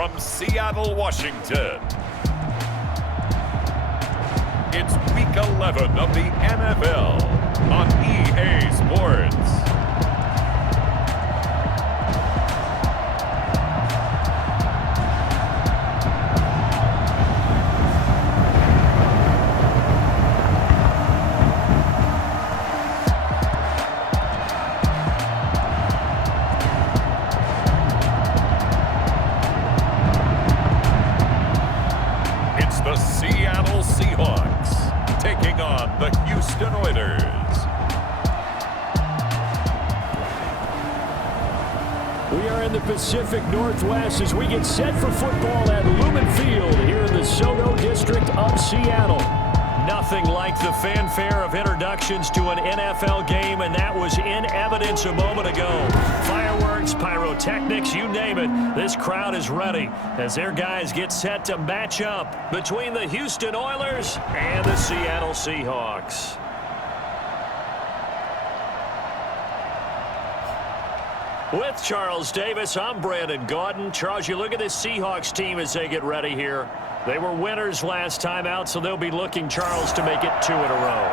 from Seattle, Washington. It's Week 11 of the NFL on EA Sports. The Seattle Seahawks taking on the Houston Oilers. We are in the Pacific Northwest as we get set for football at Lumen Field here in the Soto District of Seattle. Nothing like the fanfare of introductions to an NFL game, and that was in evidence a moment ago. Fireworks, pyrotechnics, you name it. This crowd is ready as their guys get set to match up between the Houston Oilers and the Seattle Seahawks. With Charles Davis, I'm Brandon Gaudin. Charles, you look at this Seahawks team as they get ready here. They were winners last time out, so they'll be looking, Charles, to make it 2 in a row.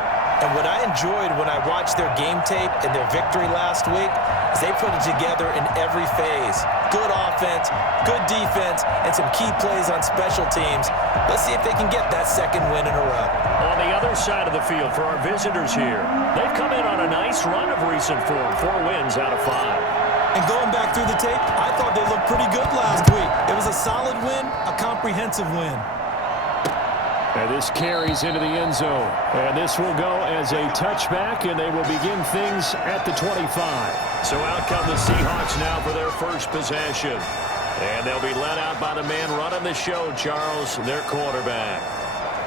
And what I enjoyed when I watched their game tape and their victory last week is they put it together in every phase. Good offense, good defense, and some key plays on special teams. Let's see if they can get that second win in a row. On the other side of the field for our visitors here, they've come in on a nice run of recent form, 4 wins out of 5. And going back through the tape, I thought they looked pretty good last week. It was a solid win, a comprehensive win. And this carries into the end zone. And this will go as a touchback, and they will begin things at the 25. So out come the Seahawks now for their first possession. And they'll be led out by the man running the show, Charles, their quarterback.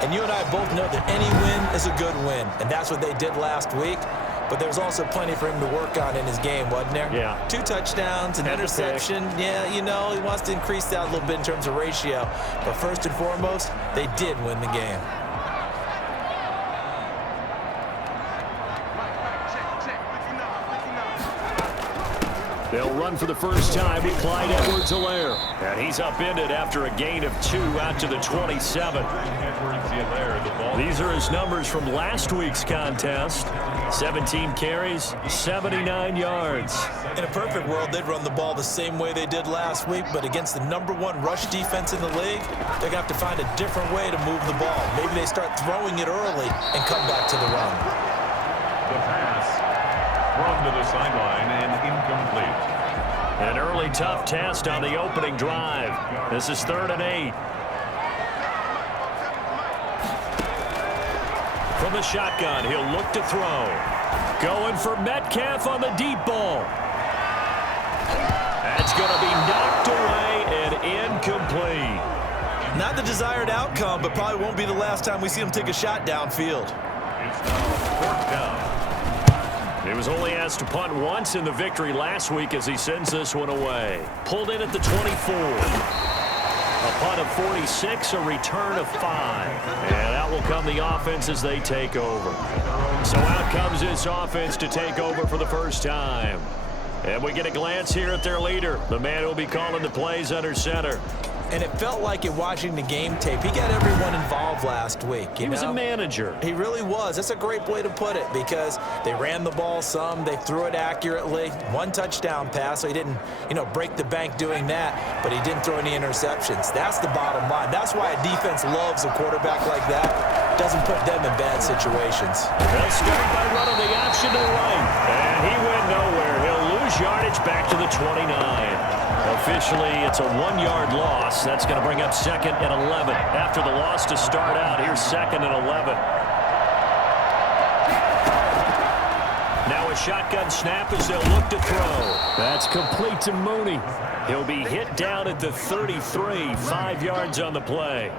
And you and I both know that any win is a good win, and that's what they did last week. But there's also plenty for him to work on in his game, wasn't there? Yeah. 2 touchdowns, an interception. Yeah, you know, he wants to increase that a little bit in terms of ratio. But first and foremost, they did win the game. They'll run for the first time with Clyde Edwards-Helaire. And he's upended after a gain of 2 out to the 27. These are his numbers from last week's contest. 17 carries, 79 yards. In a perfect world, they'd run the ball the same way they did last week, but against the #1 rush defense in the league, they're going to have to find a different way to move the ball. Maybe they start throwing it early and come back to the run. The pass thrown to the sideline and incomplete. An early tough test on the opening drive. This is 3rd and 8. From the shotgun, he'll look to throw. Going for Metcalf on the deep ball. That's going to be knocked away and incomplete. Not the desired outcome, but probably won't be the last time we see him take a shot downfield. It's now 4th down. He was only asked to punt once in the victory last week as he sends this one away. Pulled in at the 24. A punt of 46, a return of 5. And out will come the offense as they take over. So out comes this offense to take over for the first time. And we get a glance here at their leader, the man who will be calling the plays under center. And it felt like in watching the game tape, he got everyone involved last week. He was a manager. He really was. That's a great way to put it because they ran the ball some, they threw it accurately. 1 touchdown pass, so he didn't, break the bank doing that, but he didn't throw any interceptions. That's the bottom line. That's why a defense loves a quarterback like that. Doesn't put them in bad situations. They'll start by running the option to the right. And he went nowhere. He'll lose yardage back to the 29. Officially, it's a 1-yard loss. That's going to bring up 2nd and 11. After the loss to start out, here's 2nd and 11. Now a shotgun snap as they'll look to throw. That's complete to Mooney. He'll be hit down at the 33, 5 yards on the play.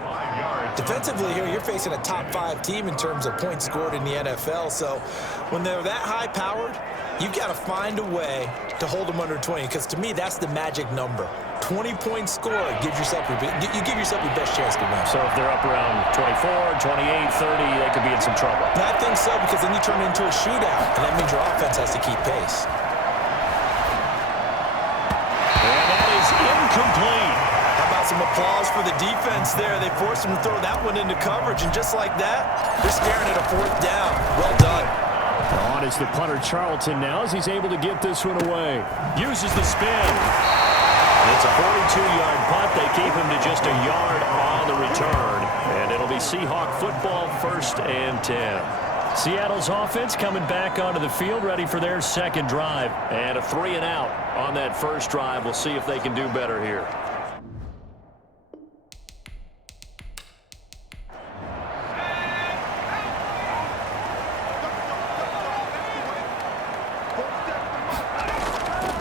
Defensively here, you're facing a top 5 team in terms of points scored in the NFL. So when they're that high-powered, you've got to find a way to hold them under 20, because to me, that's the magic number. 20 points scored gives yourself your best chance to win. So if they're up around 24, 28, 30, they could be in some trouble. And I think so, because then you turn it into a shootout, and that means your offense has to keep pace. And that is incomplete. How about Some applause for the defense there. They forced him to throw that one into coverage, and just like that, they're staring at a 4th down. Well done. On is the punter Charlton now as he's able to get this one away. Uses the spin. It's a 42-yard punt. They keep him to just a yard on the return. And it'll be Seahawk football, 1st and 10. Seattle's offense coming back onto the field, ready for their second drive. And a 3-and-out on that first drive. We'll see if they can do better here.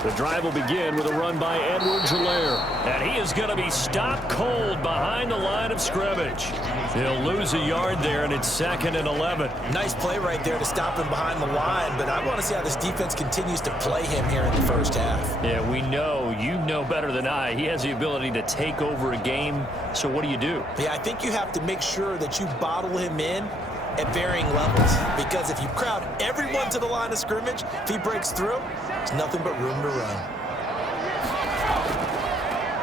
The drive will begin with a run by Edwards-Helaire. And he is going to be stopped cold behind the line of scrimmage. He'll lose a yard there, and it's 2nd and 11. Nice play right there to stop him behind the line, but I want to see how this defense continues to play him here in the first half. Yeah, we know. You know better than I. He has the ability to take over a game, so what do you do? Yeah, I think you have to make sure that you bottle him in at varying levels, because if you crowd everyone to the line of scrimmage, if he breaks through, there's nothing but room to run.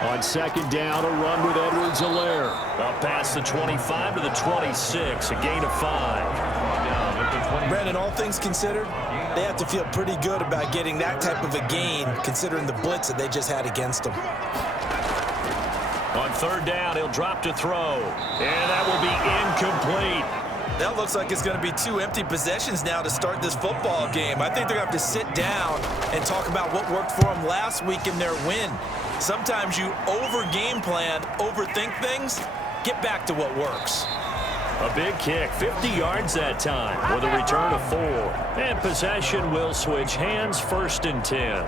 On 2nd down, a run with Edwards-Helaire. Up past the 25 to the 26, a gain of 5. Brandon, all things considered, they have to feel pretty good about getting that type of a gain, considering the blitz that they just had against them. On 3rd down, he'll drop to throw, and that will be incomplete. That looks like it's going to be 2 empty possessions now to start this football game. I think they're going to have to sit down and talk about what worked for them last week in their win. Sometimes you over-game plan, overthink things, get back to what works. A big kick, 50 yards that time with a return of 4. And possession will switch hands, 1st and 10.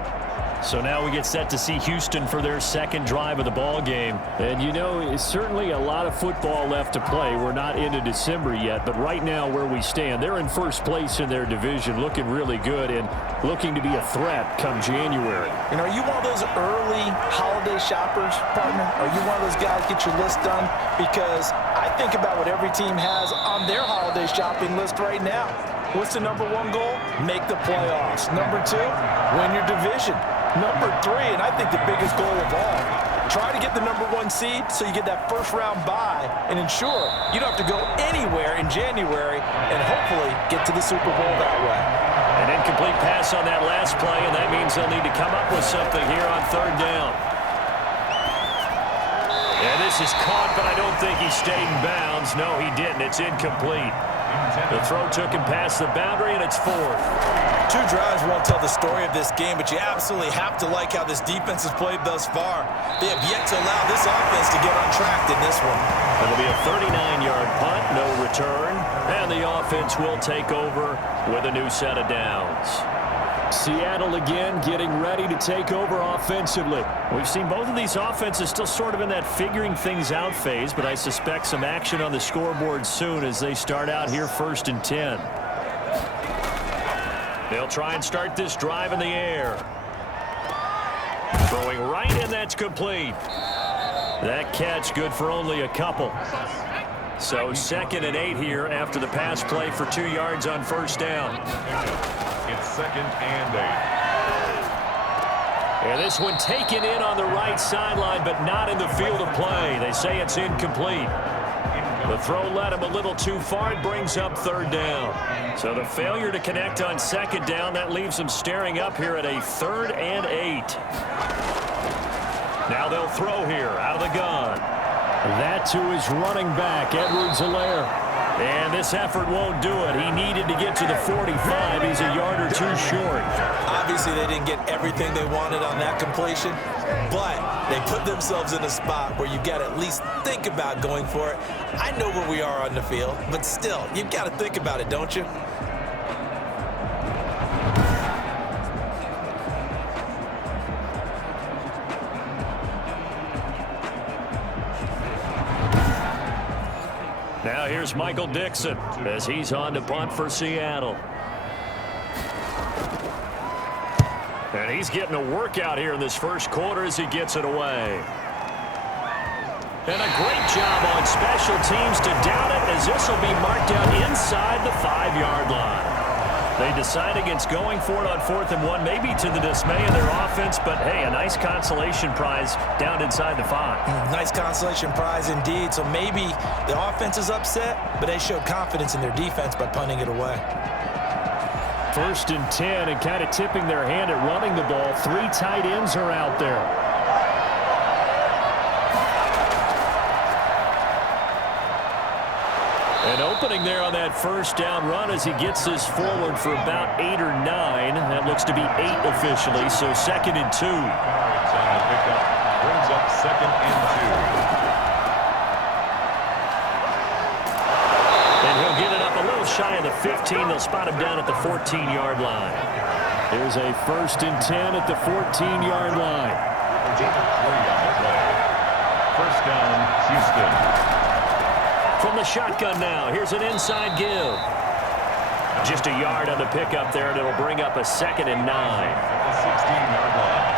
So now we get set to see Houston for their second drive of the ball game. And you know, it's certainly a lot of football left to play. We're not into December yet, but right now where we stand, they're in first place in their division, looking really good and looking to be a threat come January. And are you one of those early holiday shoppers, partner? Are you one of those guys get your list done? Because I think about what every team has on their holiday shopping list right now. What's the number 1 goal? Make the playoffs. Number 2, win your division. Number 3, and I think the biggest goal of all, try to get the number 1 seed so you get that first-round bye and ensure you don't have to go anywhere in January and hopefully get to the Super Bowl that way. An incomplete pass on that last play, and that means they'll need to come up with something here on 3rd down. And this is caught, but I don't think he stayed in bounds. No, he didn't. It's incomplete. The throw took him past the boundary, and it's 4th. 2 drives won't tell the story of this game, but you absolutely have to like how this defense has played thus far. They have yet to allow this offense to get untracked in this one. It'll be a 39-yard punt, no return, and the offense will take over with a new set of downs. Seattle again getting ready to take over offensively. We've seen both of these offenses still sort of in that figuring things out phase, but I suspect some action on the scoreboard soon as they start out here 1st and 10. They'll try and start this drive in the air. Throwing right, and that's complete. That catch good for only a couple. So 2nd and 8 here after the pass play for 2 yards on 1st down. It's 2nd and 8. And this one taken in on the right sideline, but not in the field of play. They say it's incomplete. The throw led him a little too far. It brings up 3rd down. So the failure to connect on 2nd down, that leaves them staring up here at a 3rd and 8. Now they'll throw here out of the gun. That to his running back, Edwards-Helaire. And this effort won't do it. He needed to get to the 45. He's a yard or 2 short. Obviously, they didn't get everything they wanted on that completion, but they put themselves in a spot where you've got to at least think about going for it. I know where we are on the field, but still, you've got to think about it, don't you? Now here's Michael Dixon as he's on to punt for Seattle. And he's getting a workout here in this first quarter as he gets it away. And a great job on special teams to down it, as this will be marked out inside the 5-yard line. They decide against going for it on 4th and 1, maybe to the dismay of their offense, but hey, a nice consolation prize down inside the 5. Nice consolation prize indeed. So maybe the offense is upset, but they showed confidence in their defense by punting it away. 1st and 10, and kind of tipping their hand at running the ball. 3 tight ends are out there. An opening there on that 1st down run as he gets this forward for about 8 or 9. That looks to be 8 officially, so 2nd and 2. Brings up 2nd and 2. And he'll get it up a little shy of the 15. They'll spot him down at the 14-yard line. There's a 1st and 10 at the 14-yard line. 1st down, Houston. From the shotgun now, here's an inside give. Just a yard on the pickup there, and it'll bring up a 2nd and 9. At the 16-yard line.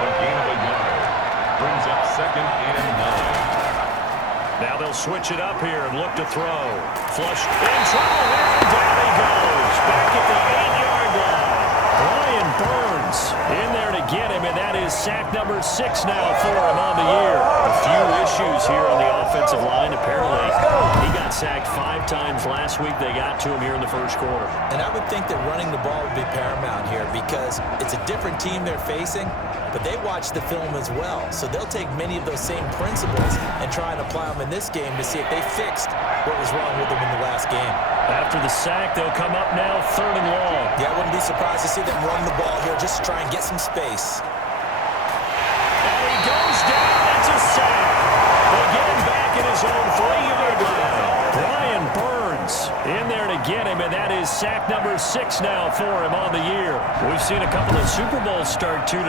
A gain of a yard. Brings up 2nd and 9. Now they'll switch it up here and look to throw. Flush in trouble, and down he goes. Back at the 8-yard line. Brian Burns in there to get him, and that is sack number 6 now for him on the year. A few issues here on the offensive line. Apparently, he got sacked 5 times last week. They got to him here in the 1st quarter. And I would think that running the ball would be paramount here because it's a different team they're facing, but they watch the film as well. So they'll take many of those same principles and try and apply them in this game to see if they fixed what was wrong with them in the last game. After the sack, they'll come up now 3rd and long. Yeah, I wouldn't be surprised to see them run the ball here just to try and get some space. And he goes down. It's a sack. They get him back at his own 3-yard line. Brian Burns in there to get him, and that is sack number 6 now for him on the year. We've seen a couple of Super Bowls start 2-0.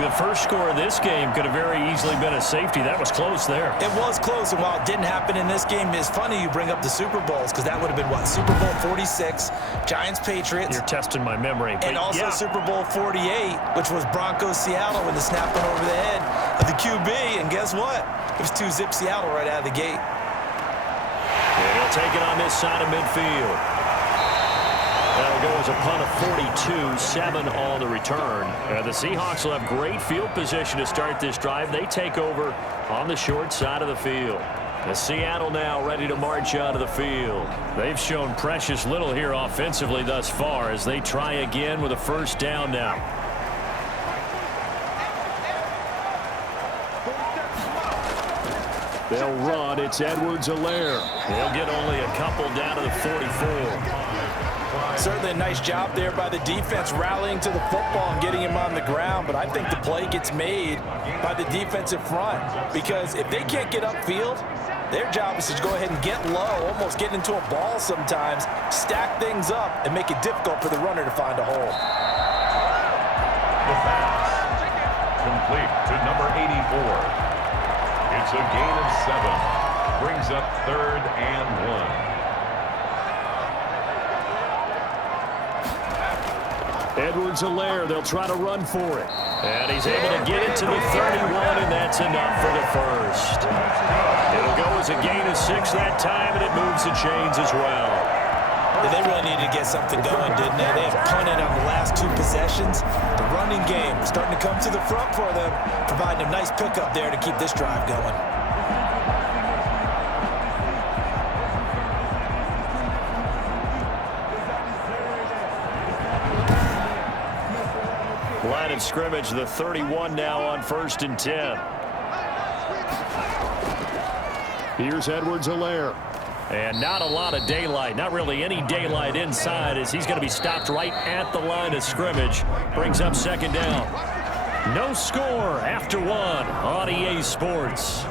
The first score of this game could have very easily been a safety. That was close there. It was close, and while it didn't happen in this game, it's funny you bring up the Super Bowls because that would have been, what, Super Bowl 46, Giants-Patriots. You're testing my memory. And also Super Bowl 48, which was Broncos-Seattle when the snap went over the head of the QB, and guess what? It was 2-zip Seattle right out of the gate. And he'll take it on this side of midfield. That'll go as a punt of 42, 7 on the return. The Seahawks will have great field position to start this drive. They take over on the short side of the field. The Seattle now ready to march out of the field. They've shown precious little here offensively thus far as they try again with a 1st down now. They'll run. It's Edwards-Helaire. They'll get only a couple down to the 44. Certainly a nice job there by the defense rallying to the football and getting him on the ground, but I think the play gets made by the defensive front because if they can't get upfield, their job is to go ahead and get low, almost get into a ball sometimes, stack things up, and make it difficult for the runner to find a hole. The pass. Complete to number 84. It's a gain of 7. Brings up 3rd and 1. Edwards-Helaire, they'll try to run for it. And he's able to get it to the 31, and that's enough for the 1st. It'll go as a gain of 6 that time, and it moves the chains as well. They really needed to get something going, didn't they? They have punted on the last 2 possessions. The running game starting to come to the front for them, providing a nice pickup there to keep this drive going. Line of scrimmage, the 31 now on 1st and 10. Here's Edwards-Helaire. And not a lot of daylight, not really any daylight inside as he's going to be stopped right at the line of scrimmage. Brings up 2nd down. No score after 1 on EA Sports.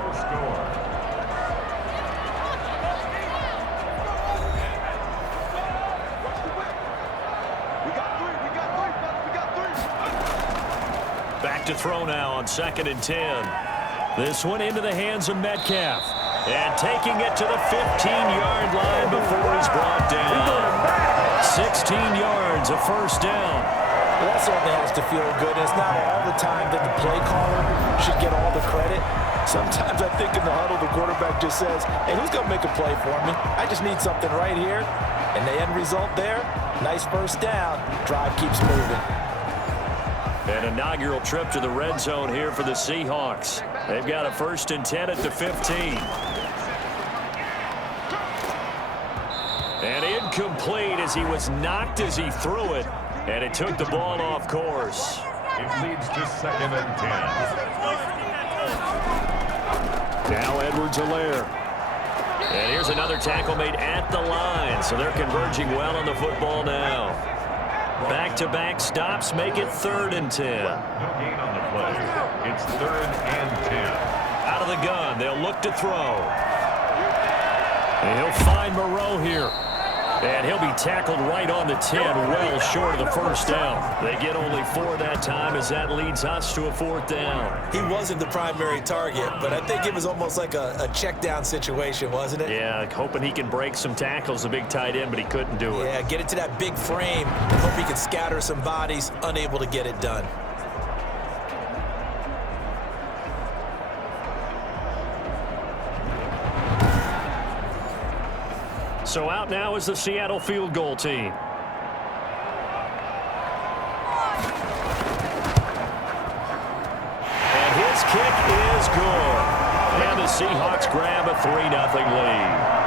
Back to throw now on 2nd and 10. This one into the hands of Metcalf. And taking it to the 15-yard line before he's brought down. 16 yards, a 1st down. Well, that certainly has to feel good. It's not all the time that the play caller should get all the credit. Sometimes I think in the huddle, the quarterback just says, hey, who's going to make a play for me? I just need something right here. And the end result there, nice first down. Drive keeps moving. An inaugural trip to the red zone here for the Seahawks. They've got a 1st and 10 at the 15. And incomplete as he was knocked as he threw it. And it took the ball off course. It leads to 2nd and 10. Now Edwards-Helaire. And here's another tackle made at the line. So they're converging well on the football now. Back-to-back stops make it 3rd and 10. No gain on the play. It's 3rd and 10. Out of the gun, they'll look to throw. And he'll find Moreau here. And he'll be tackled right on the 10, well short of the first down. They get only 4 that time as that leads us to a 4th down. He wasn't the primary target, but I think it was almost like a check down situation, wasn't it? Yeah, hoping he can break some tackles, a big tight end, but he couldn't do it. Yeah, get it to that big frame and hope he can scatter some bodies, unable to get it done. So out now is the Seattle field goal team. And his kick is good. And the Seahawks grab a 3-0 lead.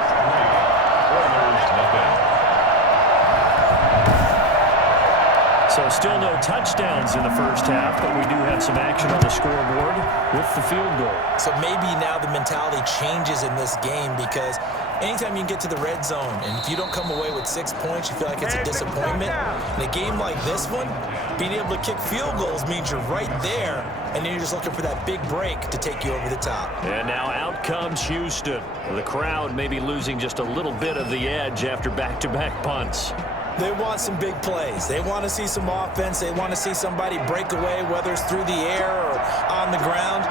So still no touchdowns in the first half, but we do have some action on the scoreboard with the field goal. So maybe now the mentality changes in this game because anytime you can get to the red zone, and if you don't come away with 6 points, you feel like it's a disappointment. In a game like this one, being able to kick field goals means you're right there, and then you're just looking for that big break to take you over the top. And now out comes Houston. The crowd may be losing just a little bit of the edge after back-to-back punts. They want some big plays. They want to see some offense. They want to see somebody break away, whether it's through the air or on the ground.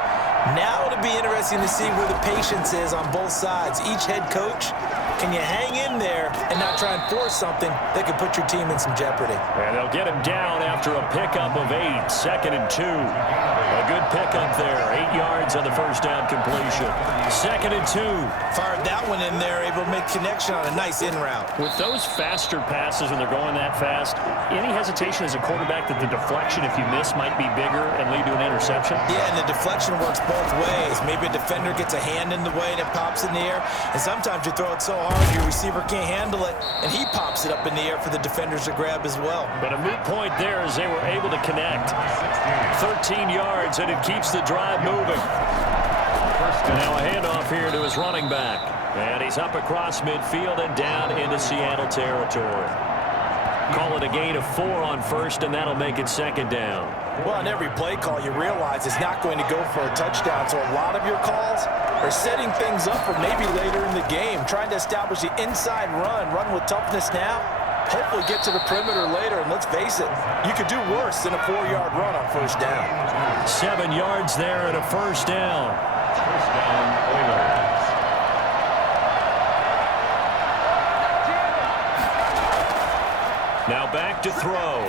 Now it'll be interesting to see where the patience is on both sides. Each head coach, can you hang in there and not try and force something that could put your team in some jeopardy? And they'll get him down after a pickup of 8, 2nd and 2. A good pickup there, 8 yards on the first down completion. 2nd and 2. Fired that one in there, able to make connection on a nice in route. With those faster passes when they're going that fast, any hesitation as a quarterback that the deflection, if you miss, might be bigger and lead to an interception? Yeah, and the deflection works both ways. Maybe a defender gets a hand in the way and it pops in the air, and sometimes you throw it so hard your receiver can't handle it, and he pops it up in the air for the defenders to grab as well. But a moot point there as they were able to connect. 13 yards, and it keeps the drive moving. And now a handoff here to his running back. And he's up across midfield and down into Seattle territory. Call it a gain of 4 on first, and that'll make it 2nd down. Well, on every play call, you realize it's not going to go for a touchdown, so a lot of your calls are setting things up for maybe later in the game, trying to establish the inside run with toughness now, hopefully get to the perimeter later, and let's face it, you could do worse than a 4-yard run on first down. 7 yards there and a first down. First down, Oilers. Now back to throw.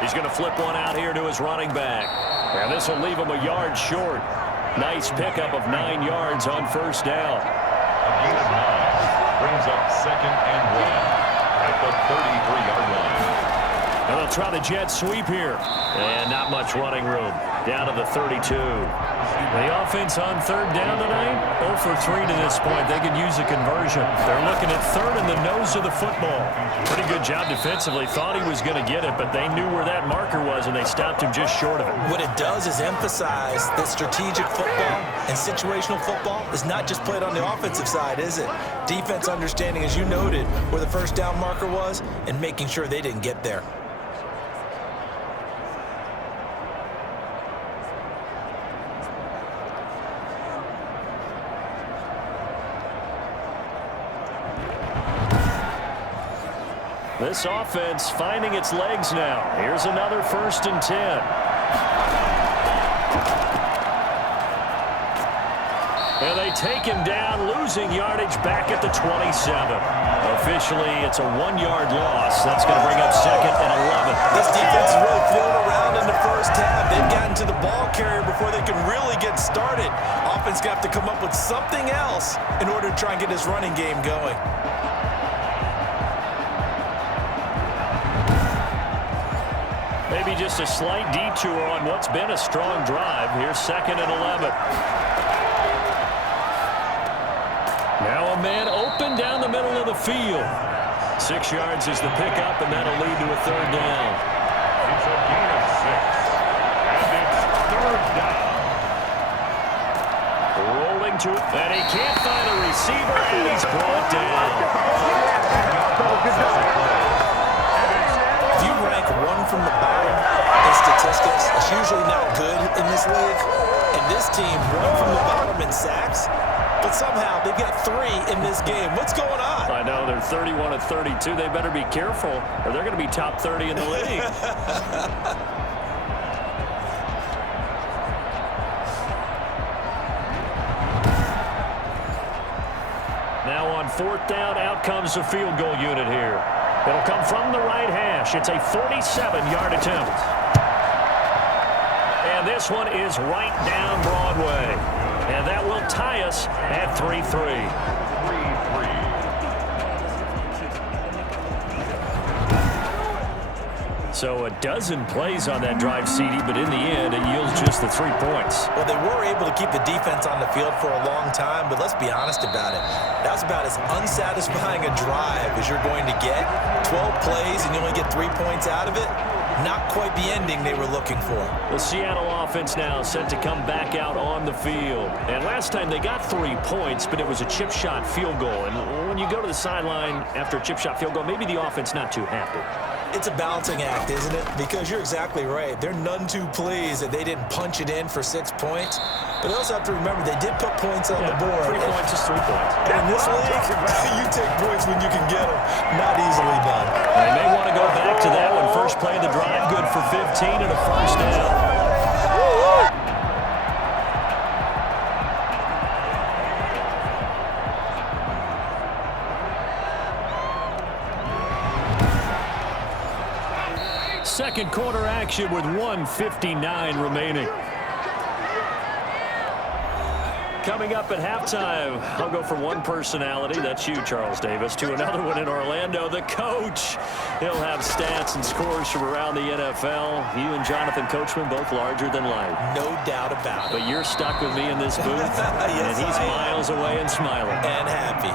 He's going to flip one out here to his running back. And this will leave him a yard short. Nice pickup of 9 yards on first down. A gain of 9 brings up 2nd and 1 at the 33-yard line. And they'll try the jet sweep here. And not much running room. Down to the 32. The offense on 3rd down tonight, 0 for 3 to this point. They could use a conversion. They're looking at 3rd in the nose of the football. Pretty good job defensively. Thought he was going to get it, but they knew where that marker was, and they stopped him just short of it. What it does is emphasize that strategic football and situational football is not just played on the offensive side, is it? Defense understanding, as you noted, where the first down marker was and making sure they didn't get there. This offense finding its legs now. Here's another 1st and 10. And they take him down, losing yardage back at the 27. Officially, it's a 1-yard loss. That's going to bring up 2nd and 11. This defense is really floating around in the first half. They've gotten to the ball carrier before they can really get started. Offense got to come up with something else in order to try and get this running game going. Maybe just a slight detour on what's been a strong drive. Here's 2nd and 11. Now a man open down the middle of the field. 6 yards is the pickup, and that'll lead to a 3rd down. It's a gain of 6. And it's 3rd down. Rolling to it, and he can't find a receiver, and he's brought down. If you rank one from the bottom in statistics, it's usually not good in this league. And this team, one from the bottom in sacks, but somehow they've got 3 in this game. What's going on? I know, they're 31 of 32. They better be careful, or they're going to be top 30 in the league. Now on 4th down, out comes the field goal unit here. It'll come from the right hash. It's a 47-yard attempt. And this one is right down Broadway. And that will tie us at 3-3. 3-3. So a dozen plays on that drive, CD, but in the end, it yields just the 3 points. Well, they were able to keep the defense on the field for a long time, but let's be honest about it. That was about as unsatisfying a drive as you're going to get. 12 plays and you only get 3 points out of it. Not quite the ending they were looking for. The Seattle offense now set to come back out on the field. And last time they got 3 points, but it was a chip shot field goal. And when you go to the sideline after a chip shot field goal, maybe the offense not too happy. It's a balancing act, isn't it? Because you're exactly right. They're none too pleased that they didn't punch it in for 6 points. But they also have to remember they did put points on the board. 3 points is 3 points. And in this league, you take points when you can get them. Not easily done. They may want to go back to that one. First play of the drive, good for 15 and a 1st down. Second quarter action with 1:59 remaining. Coming up at halftime, I'll go from one personality, that's you, Charles Davis, to another one in Orlando, the coach. He'll have stats and scores from around the NFL. You and Jonathan Coachman, both larger than life. No doubt about it. But you're stuck with me in this booth, yes, and he's miles away and smiling. And happy.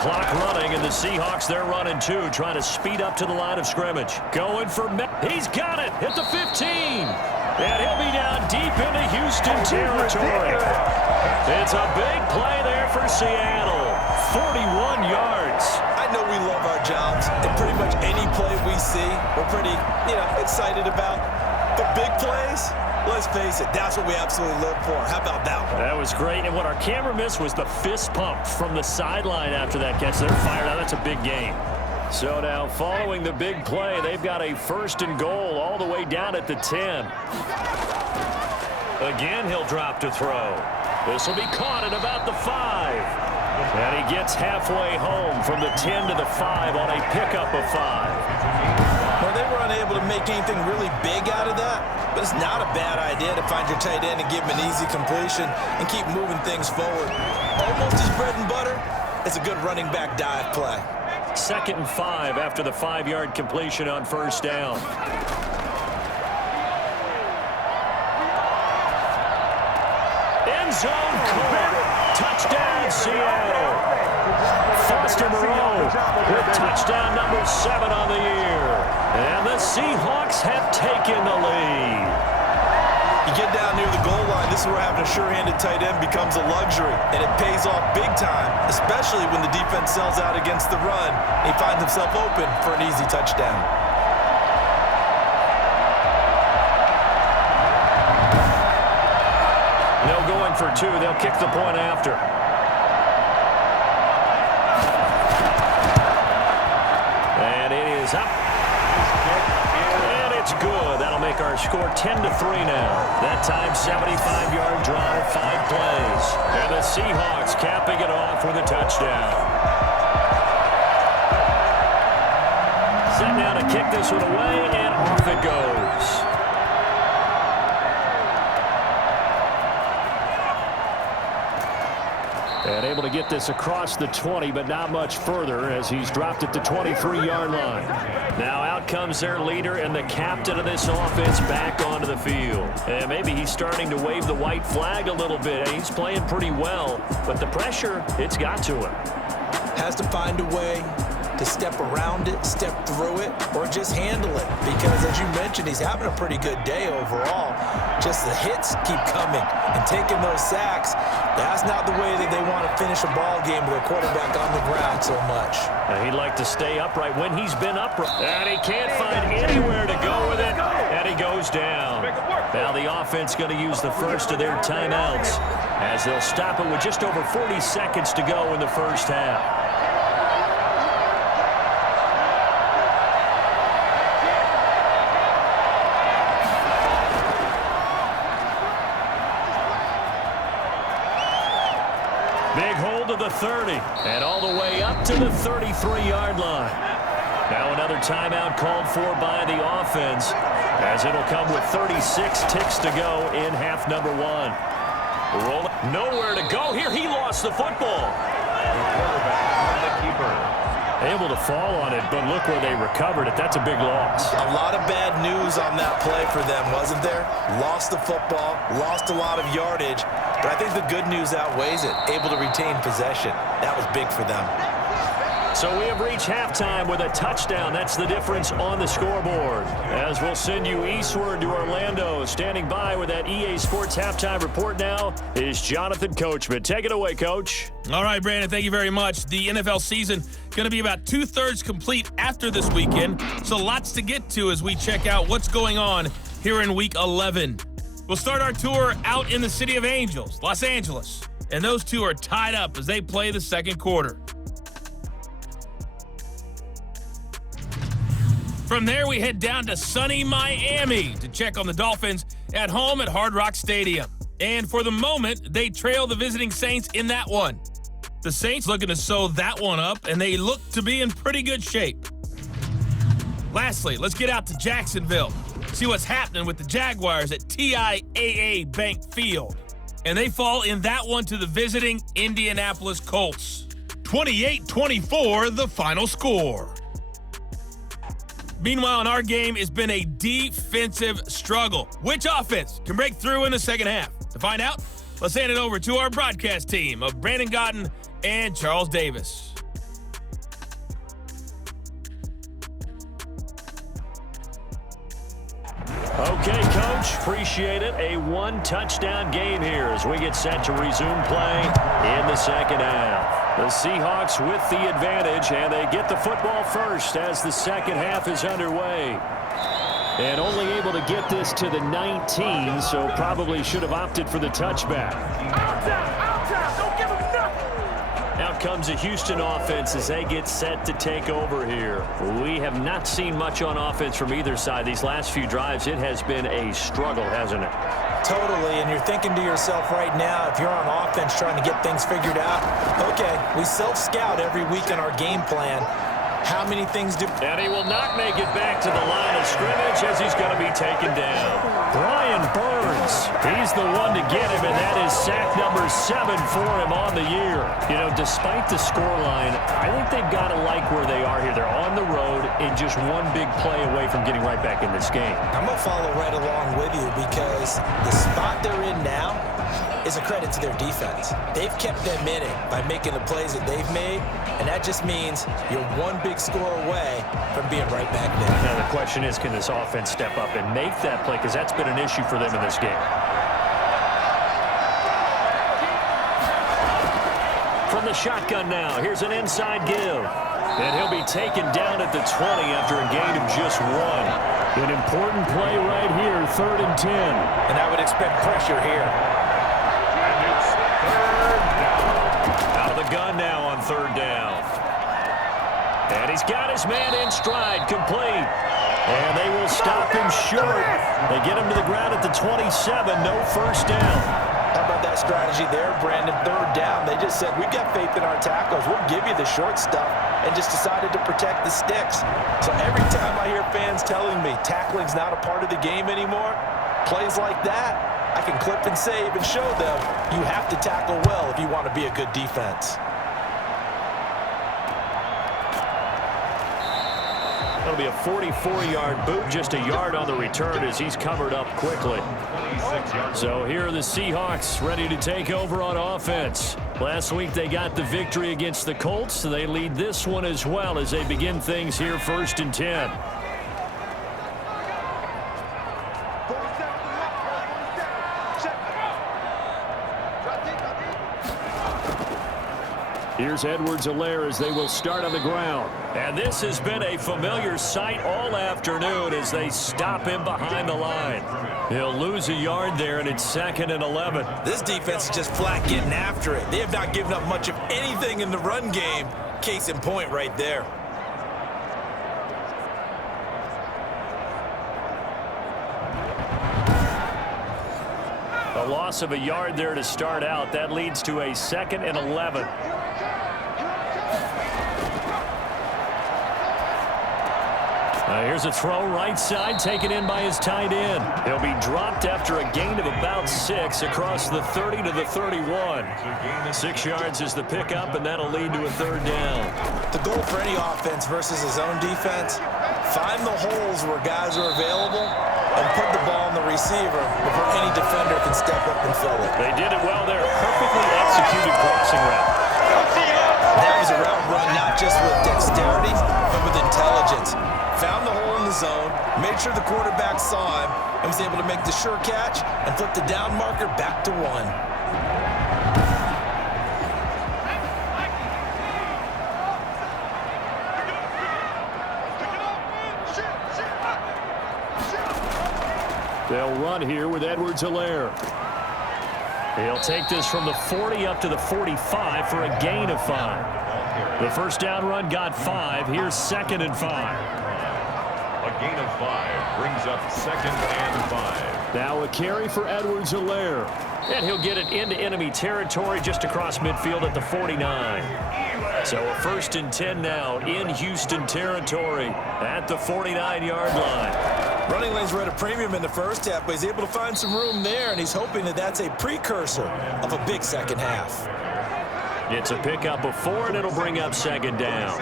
Clock running, and the Seahawks, they're running too, trying to speed up to the line of scrimmage. Going for he's got it at the 15. And he'll be down deep into Houston territory. It's a big play there for Seattle. 41 yards. I know we love our jobs, and pretty much any play we see, we're pretty, excited about. The big plays, let's face it, that's what we absolutely live for. How about that one? That was great, and what our camera missed was the fist pump from the sideline after that catch. They're fired out. That's a big game. So now, following the big play, they've got a 1st and goal all the way down at the 10. Again, he'll drop to throw. This will be caught at about the 5. And he gets halfway home from the 10 to the 5 on a pickup of 5. Well, they were unable to make anything really big out of that, but it's not a bad idea to find your tight end and give him an easy completion and keep moving things forward. Almost his bread and butter. It's a good running back dive play. 2nd and 5 after the 5-yard completion on 1st down. End zone caught. Touchdown, Seattle. Foster Moreau with touchdown number 7 on the year. And the Seahawks have taken the lead. You get down near the goal line, this is where having a sure-handed tight end becomes a luxury, and it pays off big time, especially when the defense sells out against the run. He finds himself open for an easy touchdown. No going for 2. They'll kick the point after. And it is up. And it's good. That'll make our score 10-3 now. That time, 75-yard drive, 5 plays. And the Seahawks capping it off with a touchdown. Set now to kick this one away, and off it goes. And able to get this across the 20, but not much further as he's dropped at the 23-yard line. Now out comes their leader and the captain of this offense back onto the field. And maybe he's starting to wave the white flag a little bit. He's playing pretty well, but the pressure, it's got to him. Has to find a way to step around it, step through it, or just handle it. Because, as you mentioned, he's having a pretty good day overall. Just the hits keep coming and taking those sacks. That's not the way that they want to finish a ball game with their quarterback on the ground so much. He'd like to stay upright when he's been upright. And he can't find anywhere to go with it, and he goes down. Now the offense going to use the first of their timeouts as they'll stop it with just over 40 seconds to go in the first half. Big hold of the 30, and all the way up to the 33-yard line. Now another timeout called for by the offense, as it'll come with 36 ticks to go in half number one. Roll, nowhere to go here. He lost the football. The quarterback on the keeper. Able to fall on it, but look where they recovered it. That's a big loss. A lot of bad news on that play for them, wasn't there? Lost the football, lost a lot of yardage, but I think the good news outweighs it. Able to retain possession. That was big for them. So we have reached halftime with a touchdown. That's the difference on the scoreboard. As we'll send you eastward to Orlando. Standing by with that EA Sports halftime report now is Jonathan Coachman. Take it away, Coach. All right, Brandon, thank you very much. The NFL season going to be about two-thirds complete after this weekend, so lots to get to as we check out what's going on here in Week 11. We'll start our tour out in the City of Angels, Los Angeles, and those two are tied up as they play the second quarter. From there, we head down to sunny Miami to check on the Dolphins at home at Hard Rock Stadium. And for the moment, they trail the visiting Saints in that one. The Saints looking to sew that one up, and they look to be in pretty good shape. Lastly, let's get out to Jacksonville, see what's happening with the Jaguars at TIAA Bank Field. And they fall in that one to the visiting Indianapolis Colts. 28-24, the final score. Meanwhile, in our game, it's been a defensive struggle. Which offense can break through in the second half? To find out, let's hand it over to our broadcast team of Brandon Gotten and Charles Davis. Okay, Coach, appreciate it. A one-touchdown game here as we get set to resume play in the second half. The Seahawks with the advantage, and they get the football first as the second half is underway. And only able to get this to the 19, so probably should have opted for the touchback. Outside, don't give him nothing. Out comes a Houston offense as they get set to take over here. We have not seen much on offense from either side. These last few drives, it has been a struggle, hasn't it? Totally, and you're thinking to yourself right now, if you're on offense trying to get things figured out, okay, we self-scout every week in our game plan. How many things do... And he will not make it back to the line of scrimmage as he's going to be taken down. Brian Burns, he's the one to get him, and that is sack number 7 for him on the year. You know, despite the scoreline, I think they've got to like where they are here. They're on the road and just one big play away from getting right back in this game. I'm going to follow right along with you because the spot they're in now is a credit to their defense. They've kept them in it by making the plays that they've made, and that just means you're one big score away from being right back there. Now the question is, can this offense step up and make that play? Because that's been an issue for them in this game. From the shotgun now, here's an inside give. And he'll be taken down at the 20 after a gain of just 1. An important play right here, 3rd and 10. And I would expect pressure here. And it's third down. Out of the gun now on 3rd down. And he's got his man in stride, complete. And they will stop him short. They get him to the ground at the 27, no first down. How about that strategy there, Brandon? 3rd down. They just said, we've got faith in our tackles. We'll give you the short stuff, and just decided to protect the sticks. So every time I hear fans telling me tackling's not a part of the game anymore, plays like that, I can clip and save and show them you have to tackle well if you want to be a good defense. That'll be a 44-yard boot, just a yard on the return as he's covered up quickly. So here are the Seahawks ready to take over on offense. Last week they got the victory against the Colts, so they lead this one as well as they begin things here 1st and 10. Here's Edwards-Helaire as they will start on the ground. And this has been a familiar sight all afternoon as they stop him behind the line. He'll lose a yard there, and it's 2nd and 11. This defense is just flat getting after it. They have not given up much of anything in the run game. Case in point right there. A loss of a yard there to start out. That leads to a 2nd and 11. Here's a throw right side, taken in by his tight end. He'll be dropped after a gain of about 6 across the 30 to the 31. 6 yards is the pickup, and that'll lead to a 3rd down. The goal for any offense versus his own defense, find the holes where guys are available and put the ball in the receiver before any defender can step up and fill it. They did it well there. Perfectly executed crossing route. That was a route run not just with dexterity, but with intelligence. Found the hole in the zone, made sure the quarterback saw him, and was able to make the sure catch and flip the down marker back to 1. They'll run here with Edwards-Helaire. He'll take this from the 40 up to the 45 for a gain of 5. The first down run got 5. Here's 2nd and 5. A gain of 5 brings up 2nd and 5. Now a carry for Edwards-Helaire. And he'll get it into enemy territory just across midfield at the 49. So a 1st and 10 now in Houston territory at the 49-yard line. Running lanes were at a premium in the first half, but he's able to find some room there, and he's hoping that that's a precursor of a big second half. It's a pickup of 4, and it'll bring up 2nd down.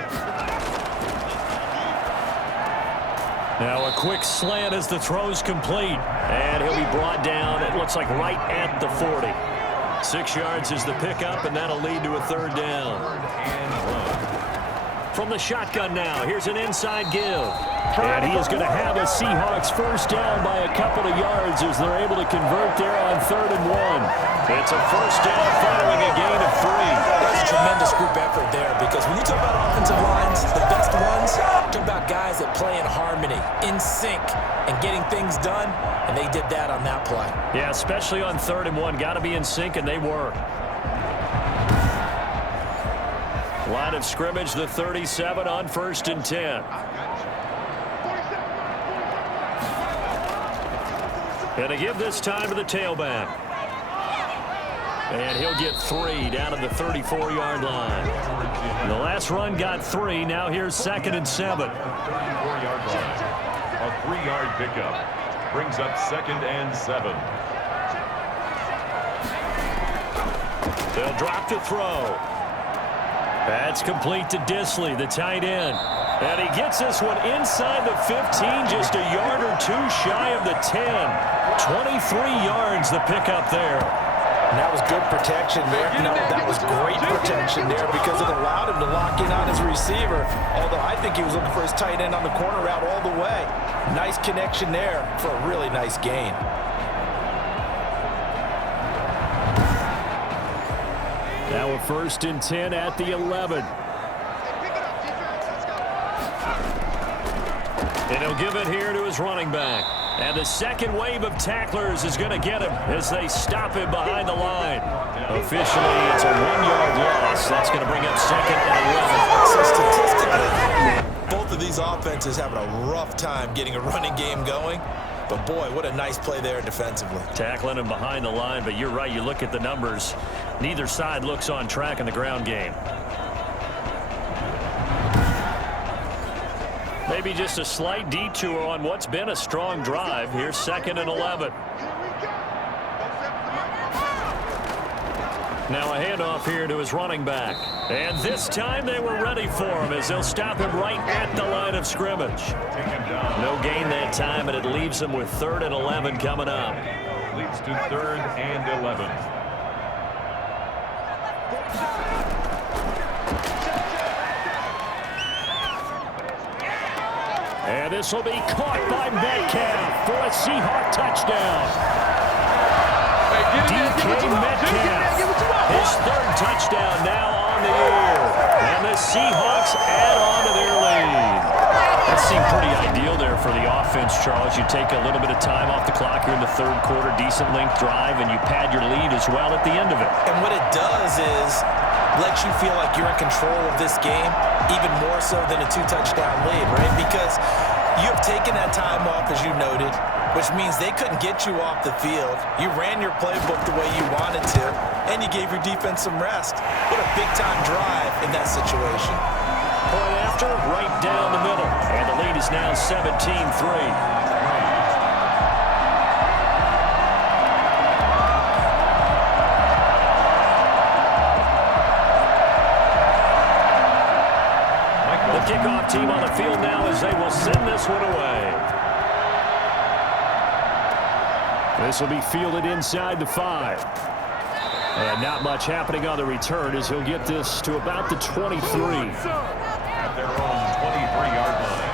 Now a quick slant as the throw's complete. And he'll be brought down, it looks like right at the 40. 6 yards is the pickup, and that'll lead to a 3rd down. From the shotgun now, here's an inside give. And he is going to have a Seahawks first down by a couple of yards as they're able to convert there on 3rd and 1. It's a first down following a gain of 3. That's a tremendous group effort there, because when you talk about offensive lines, the best ones, talk about guys that play in harmony, in sync, and getting things done, and they did that on that play. Yeah, especially on 3rd and 1. Got to be in sync, and they were. Line of scrimmage, the 37 on 1st and 10. And to give this time to the tailback. And he'll get 3 down at the 34-yard line. The last run got 3. Now here's 2nd and 7. 34-yard line. A 3-yard pickup brings up 2nd and 7. They'll drop to throw. That's complete to Disley, the tight end. And he gets this one inside the 15, just a yard or 2 shy of the 10. 23 yards the pickup there. And that was good protection there. No, that was great protection there because it allowed him to lock in on his receiver. Although I think he was looking for his tight end on the corner route all the way. Nice connection there for a really nice gain. Now a 1st and 10 at the 11. And he'll give it here to his running back. And the second wave of tacklers is going to get him as they stop him behind the line. Officially, it's a 1-yard loss. That's going to bring up 2nd and 11. So statistically, both of these offenses having a rough time getting a running game going. But, boy, what a nice play there defensively. Tackling him behind the line, but you're right. You look at the numbers. Neither side looks on track in the ground game. Maybe just a slight detour on what's been a strong drive. Here's 2nd and 11. Now a handoff here to his running back. And this time they were ready for him as they'll stop him right at the line of scrimmage. No gain that time, and it leaves him with 3rd and 11 coming up. Leads to 3rd and 11. And this will be caught by Metcalf for a Seahawks touchdown. DK Metcalf, his 3rd touchdown now on the year. And the Seahawks add on to their lead. That seemed pretty ideal there for the offense, Charles. You take a little bit of time off the clock here in the 3rd quarter, decent length drive, and you pad your lead as well at the end of it. And what it does is let you feel like you're in control of this game, even more so than a 2-touchdown lead, right? Because you have taken that time off, as you noted, which means they couldn't get you off the field. You ran your playbook the way you wanted to, and you gave your defense some rest. What a big-time drive in that situation. Point after, right down the middle. And the lead is now 17-3. Kickoff team on the field now as they will send this one away. This will be fielded inside the 5. And not much happening on the return as he'll get this to about the 23. At their own 23-yard line.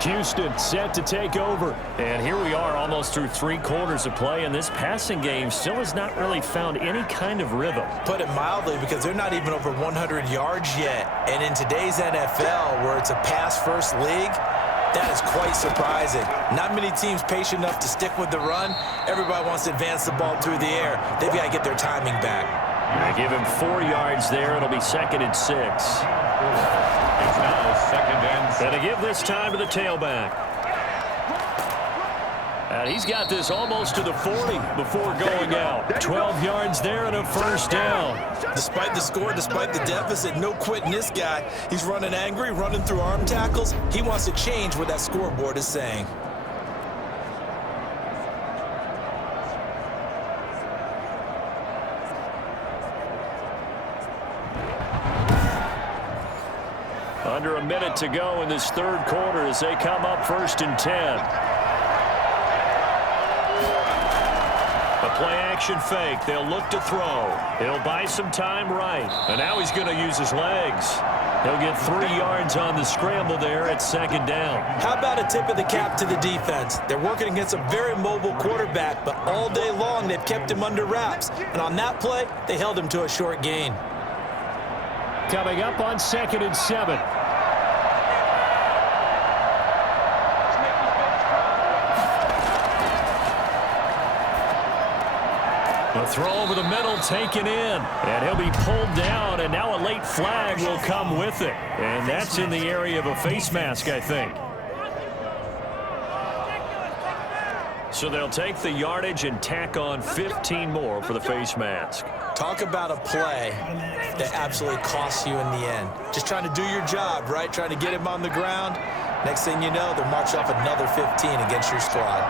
Houston set to take over. And here we are almost through 3 quarters of play, and this passing game still has not really found any kind of rhythm. Put it mildly, because they're not even over 100 yards yet. And in today's NFL, where it's a pass-first league, that is quite surprising. Not many teams patient enough to stick with the run. Everybody wants to advance the ball through the air. They've got to get their timing back. They give him 4 yards there. It'll be 2nd and 6. It's now 2nd and 6. And to give this time to the tailback. And he's got this almost to the 40 before going out. 12 yards there and a 1st down. Despite the score, despite the deficit, no quitting this guy. He's running angry, running through arm tackles. He wants to change what that scoreboard is saying. Under a minute to go in this 3rd quarter as they come up 1st and 10. A play-action fake. They'll look to throw. He'll buy some time right. And now he's going to use his legs. He'll get 3 yards on the scramble there at 2nd down. How about a tip of the cap to the defense? They're working against a very mobile quarterback, but all day long they've kept him under wraps. And on that play, they held him to a short gain. Coming up on 2nd and 7. The throw over the middle taken in, and he'll be pulled down, and now a late flag will come with it. And that's in the area of a face mask, I think. So they'll take the yardage and tack on 15 more for the face mask. Talk about a play that absolutely costs you in the end. Just trying to do your job, right? Trying to get him on the ground. Next thing you know, they'll march off another 15 against your squad.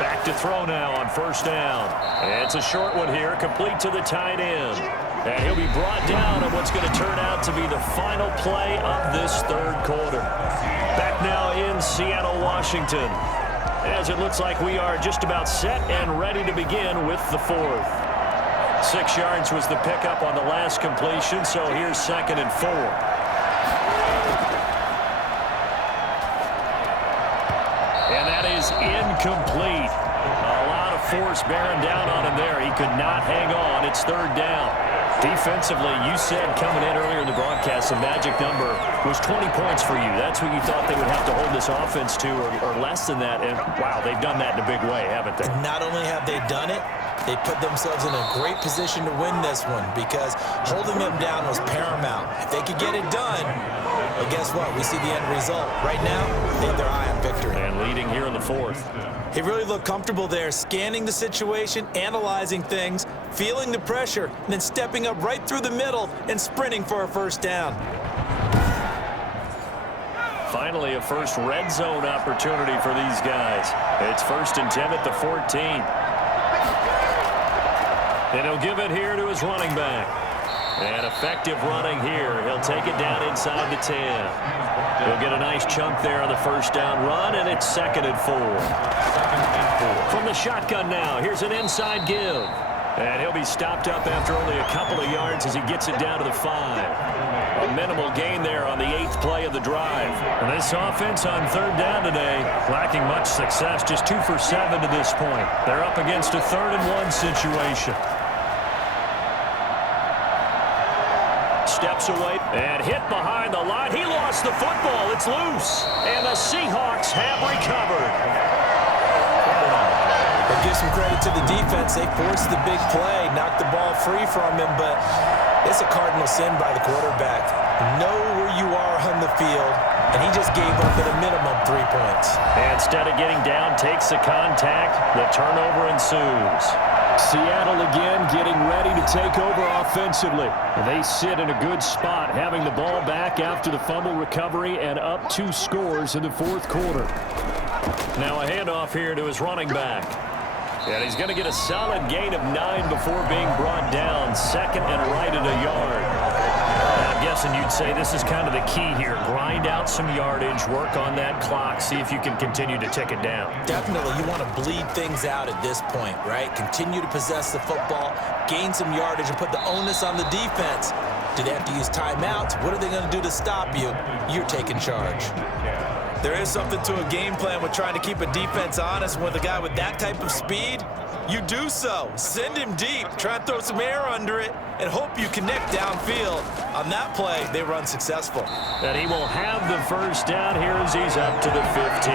Back to throw now on 1st down. And it's a short one here, complete to the tight end. And he'll be brought down on what's going to turn out to be the final play of this 3rd quarter. Back now in Seattle, Washington, as it looks like we are just about set and ready to begin with the 4th. 6 yards was the pickup on the last completion, so here's 2nd and 4. And that is incomplete. A lot of force bearing down on him there. He could not hang on. It's 3rd down. Defensively, you said coming in earlier in the broadcast, the magic number was 20 points for you. That's what you thought they would have to hold this offense to, or less than that. And, wow, they've done that in a big way, haven't they? Not only have they done it, they put themselves in a great position to win this one because holding them down was paramount. If they could get it done, well, guess what? We see the end result. Right now, they have their eye on victory. And leading here in the 4th. He really looked comfortable there, scanning the situation, analyzing things, feeling the pressure, and then stepping up right through the middle and sprinting for a 1st down. Finally, a first red zone opportunity for these guys. It's 1st and 10 at the 14. And he'll give it here to his running back. And effective running here. He'll take it down inside the 10. He'll get a nice chunk there on the first down run, and it's 2nd and 4. From the shotgun now, here's an inside give. And he'll be stopped up after only a couple of yards as he gets it down to the 5. A minimal gain there on the 8th play of the drive. And this offense on 3rd down today, lacking much success, just 2 for 7 to this point. They're up against a 3rd and 1 situation. Steps away and hit behind the line. He lost the football. It's loose. And the Seahawks have recovered. But give some credit to the defense. They forced the big play, knocked the ball free from him, but it's a cardinal sin by the quarterback. Know where you are on the field, and he just gave up at a minimum 3 points. And instead of getting down, takes the contact. The turnover ensues. Seattle again getting ready to take over offensively. They sit in a good spot, having the ball back after the fumble recovery and up 2 scores in the 4th quarter. Now a handoff here to his running back. And he's going to get a solid gain of 9 before being brought down. 2nd and right at a yard. I'm guessing you'd say this is kind of the key here. Grind out some yardage, work on that clock, see if you can continue to tick it down. Definitely, you want to bleed things out at this point, right? Continue to possess the football, gain some yardage, and put the onus on the defense. Do they have to use timeouts? What are they going to do to stop you? You're taking charge. There is something to a game plan with trying to keep a defense honest. With a guy with that type of speed, you do so. Send him deep. Try and throw some air under it and hope you connect downfield. On that play, they run successful. And he will have the first down here as he's up to the 15.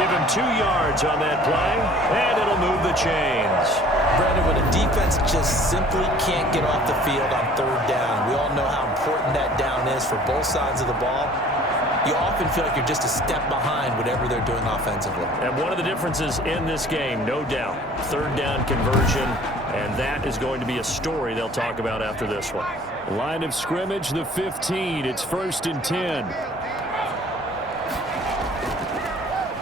Give him 2 yards on that play, and it'll move the chains. Brandon, when a defense just simply can't get off the field on 3rd down, we all know how important that down is for both sides of the ball. You often feel like you're just a step behind whatever they're doing offensively. And one of the differences in this game, no doubt, 3rd down conversion, and that is going to be a story they'll talk about after this one. Line of scrimmage, the 15. It's 1st and 10.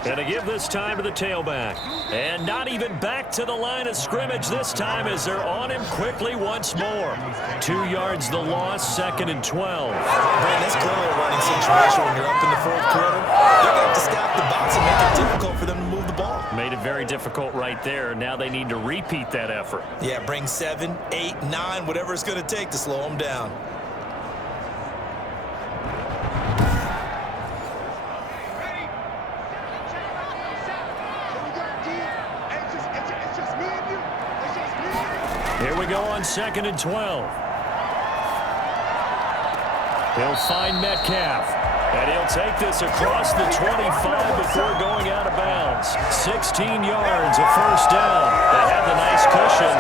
And to give this time to the tailback. And not even back to the line of scrimmage this time as they're on him quickly once more. 2 yards the loss, 2nd and 12. Man, that's clearly a running situation when you're up in the 4th quarter. They're going to have to stop the box and make it difficult for them to move the ball. Made it very difficult right there. Now they need to repeat that effort. Yeah, bring 7, 8, 9, whatever it's going to take to slow them down. Here we go on 2nd and 12. He'll find Metcalf. And he'll take this across the 25 before going out of bounds. 16 yards, a first down. They have the nice cushion.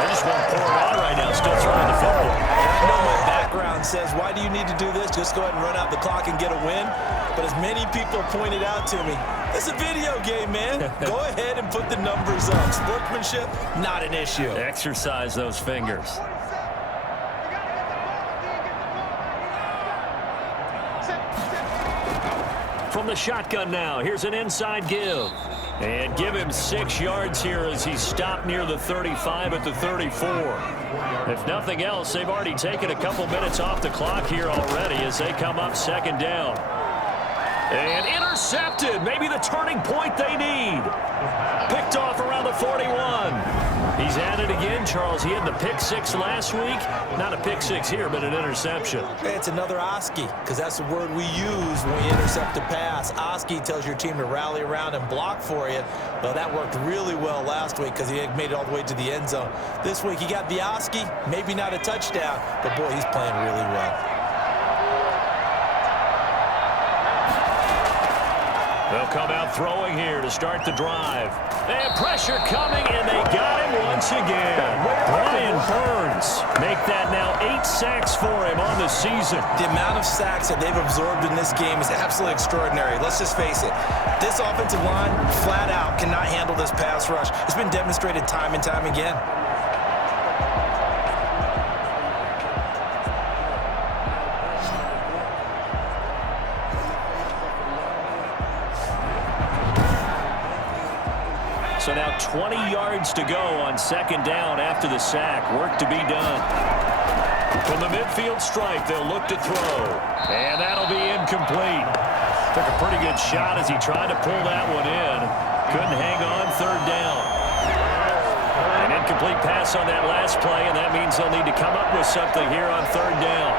They just won't pour it on right now, still throwing the football. I know my background says, why do you need to do this? Just go ahead and run out the clock and get a win. But as many people pointed out to me, it's a video game, man. Go ahead and put the numbers up. Sportsmanship, not an issue. Exercise those fingers. From the shotgun now, here's an inside give. And give him 6 yards here as he's stopped near the 35 at the 34. If nothing else, they've already taken a couple minutes off the clock here already as they come up 2nd down. And intercepted. Maybe the turning point they need. Picked off around the 41. He's at it again, Charles. He had the pick 6 last week. Not a pick 6 here, but an interception. It's another Oski, because that's the word we use when we intercept a pass. Oski tells your team to rally around and block for you. Well, that worked really well last week because he made it all the way to the end zone. This week he got the Oski, maybe not a touchdown, but boy, he's playing really well. They'll come out throwing here to start the drive. And pressure coming, and they got him once again. Brian Burns make that now 8 sacks for him on the season. The amount of sacks that they've absorbed in this game is absolutely extraordinary. Let's just face it. This offensive line, flat out, cannot handle this pass rush. It's been demonstrated time and time again. So now 20 yards to go on second down after the sack. Work to be done. From the midfield stripe, they'll look to throw. And that'll be incomplete. Took a pretty good shot as he tried to pull that one in. Couldn't hang on third down. An incomplete pass on that last play, and that means they'll need to come up with something here on third down.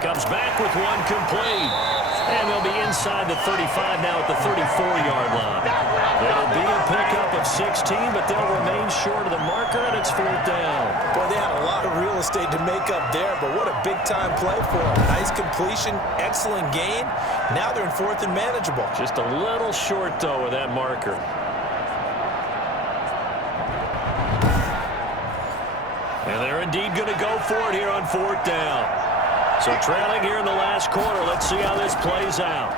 Comes back with one complete. And they'll be inside the 35 now at the 34-yard line. It'll be a pickup of 16, but they'll remain short of the marker, and it's fourth down. Boy, they had a lot of real estate to make up there, but what a big-time play for them. Nice completion, excellent gain. Now they're in fourth and manageable. Just a little short, though, of that marker. And they're indeed going to go for it here on fourth down. So trailing here in the last quarter. Let's see how this plays out.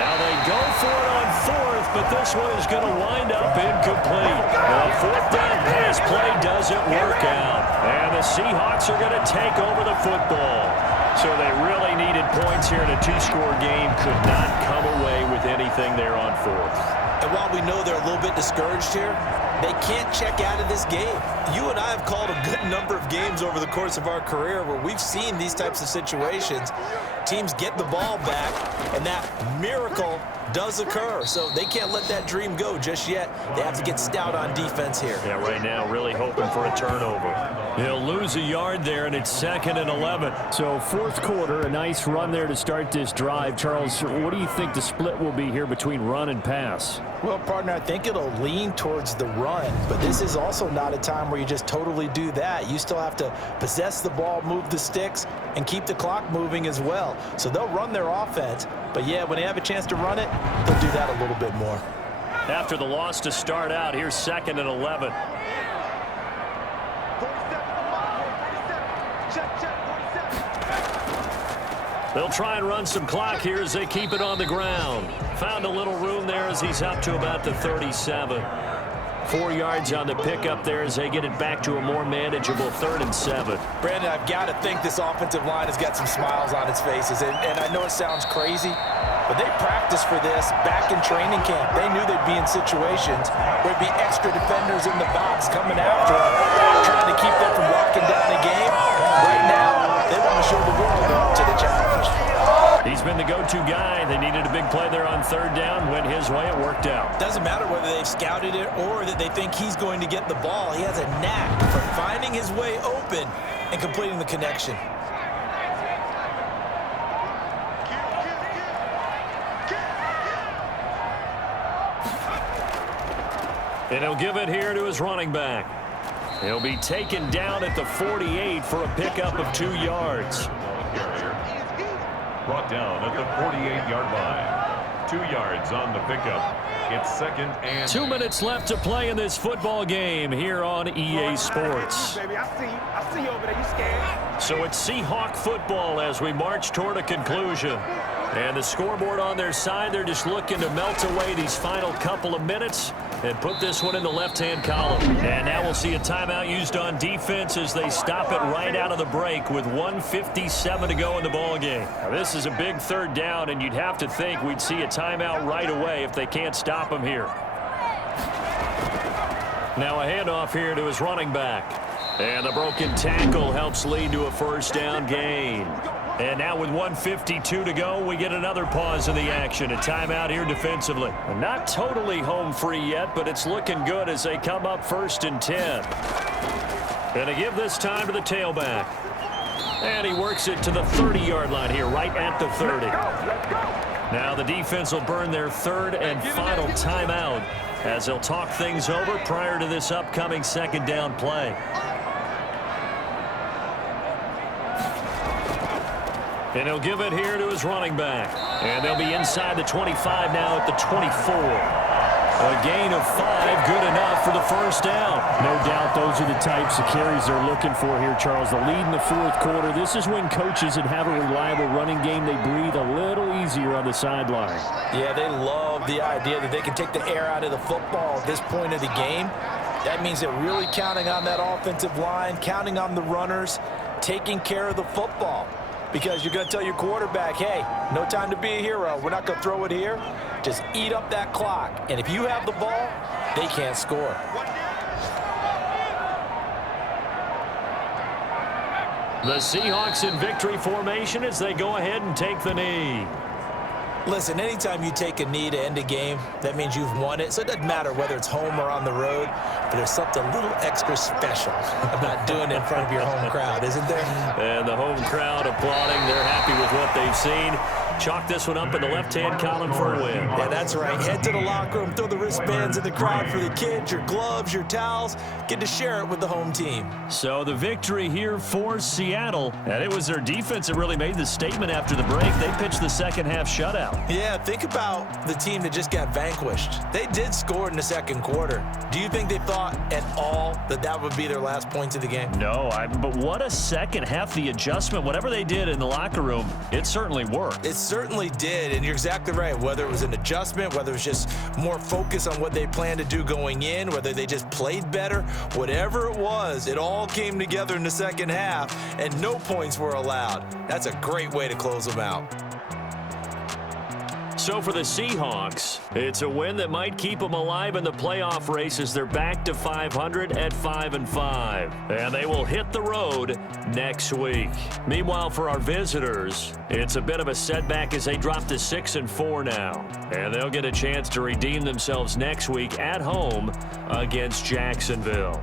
Now they go for it on fourth, but this one is going to wind up incomplete. The fourth down pass play doesn't work out. And the Seahawks are going to take over the football. So they really needed points here in a two-score game. Could not come away with anything there on fourth. And while we know they're a little bit discouraged here, they can't check out of this game. You and I have called a good number of games over the course of our career where we've seen these types of situations. Teams get the ball back, and that miracle does occur. So they can't let that dream go just yet. They have to get stout on defense here. Yeah, right now really hoping for a turnover. He'll lose a yard there, and it's 2nd and 11. So fourth quarter, a nice run there to start this drive. Charles, what do you think the split will be here between run and pass? Well, partner, I think it'll lean towards the run, but this is also not a time where you just totally do that. You still have to possess the ball, move the sticks, and keep the clock moving as well. So they'll run their offense, but yeah, when they have a chance to run it, they'll do that a little bit more. After the loss to start out, here's 2nd and 11. They'll try and run some clock here as they keep it on the ground. Found a little room there as he's up to about the 37. 4 yards on the pickup there as they get it back to a more manageable 3rd and 7. Brandon, I've got to think this offensive line has got some smiles on its faces. And I know it sounds crazy, but they practiced for this back in training camp. They knew they'd be in situations where there'd be extra defenders in the box coming after them, trying to keep them from locking down the game. Right now, they want to show the world up to the challenge. He's been the go-to guy. They needed a big play there on 3rd down. Went his way. It worked out. Doesn't matter whether they've scouted it or that they think he's going to get the ball. He has a knack for finding his way open and completing the connection. And he'll give it here to his running back. He'll be taken down at the 48 for a pickup of 2 yards. Brought down at the 48-yard line. 2 yards on the pickup. It's 2nd and 2 minutes left to play in this football game here on EA Sports. Baby, I see you over there. You scared? So it's Seahawk football as we march toward a conclusion. And the scoreboard on their side, they're just looking to melt away these final couple of minutes and put this one in the left-hand column. And now we'll see a timeout used on defense as they stop it right out of the break with 1:57 to go in the ballgame. Now, this is a big 3rd down, and you'd have to think we'd see a timeout right away if they can't stop him here. Now a handoff here to his running back. And the broken tackle helps lead to a 1st down gain. And now with 1:52 to go, we get another pause in the action. A timeout here defensively. Not totally home free yet, but it's looking good as they come up 1st and 10. And they give this time to the tailback. And he works it to the 30-yard line here, right at the 30. Now the defense will burn their 3rd and final timeout as they'll talk things over prior to this upcoming 2nd down play. And he'll give it here to his running back. And they'll be inside the 25 now at the 24. A gain of 5, good enough for the 1st down. No doubt those are the types of carries they're looking for here, Charles. The lead in the 4th quarter. This is when coaches that have a reliable running game, they breathe a little easier on the sideline. Yeah, they love the idea that they can take the air out of the football at this point of the game. That means they're really counting on that offensive line, counting on the runners taking care of the football. Because you're going to tell your quarterback, hey, no time to be a hero. We're not going to throw it here. Just eat up that clock. And if you have the ball, they can't score. The Seahawks in victory formation as they go ahead and take the knee. Listen, anytime you take a knee to end a game, that means you've won it. So it doesn't matter whether it's home or on the road, but there's something a little extra special about doing it in front of your home crowd, isn't there? And the home crowd applauding. They're happy with what they've seen. Chalk this one up in the left-hand column for a win. Yeah, that's right. Head to the locker room, throw the wristbands in the crowd for the kids, your gloves, your towels. Get to share it with the home team. So the victory here for Seattle. And it was their defense that really made the statement after the break. They pitched the second-half shutout. Yeah, think about the team that just got vanquished. They did score in the second quarter. Do you think they thought at all that that would be their last points of the game? No, but what a second half. The adjustment, whatever they did in the locker room, it certainly worked. It certainly did, and you're exactly right. Whether it was an adjustment, whether it was just more focus on what they planned to do going in, whether they just played better, whatever it was, it all came together in the second half, and no points were allowed. That's a great way to close them out. So for the Seahawks, it's a win that might keep them alive in the playoff race as they're back to 500 at 5-5. And they will hit the road next week. Meanwhile, for our visitors, it's a bit of a setback as they drop to 6-4 now. And they'll get a chance to redeem themselves next week at home against Jacksonville.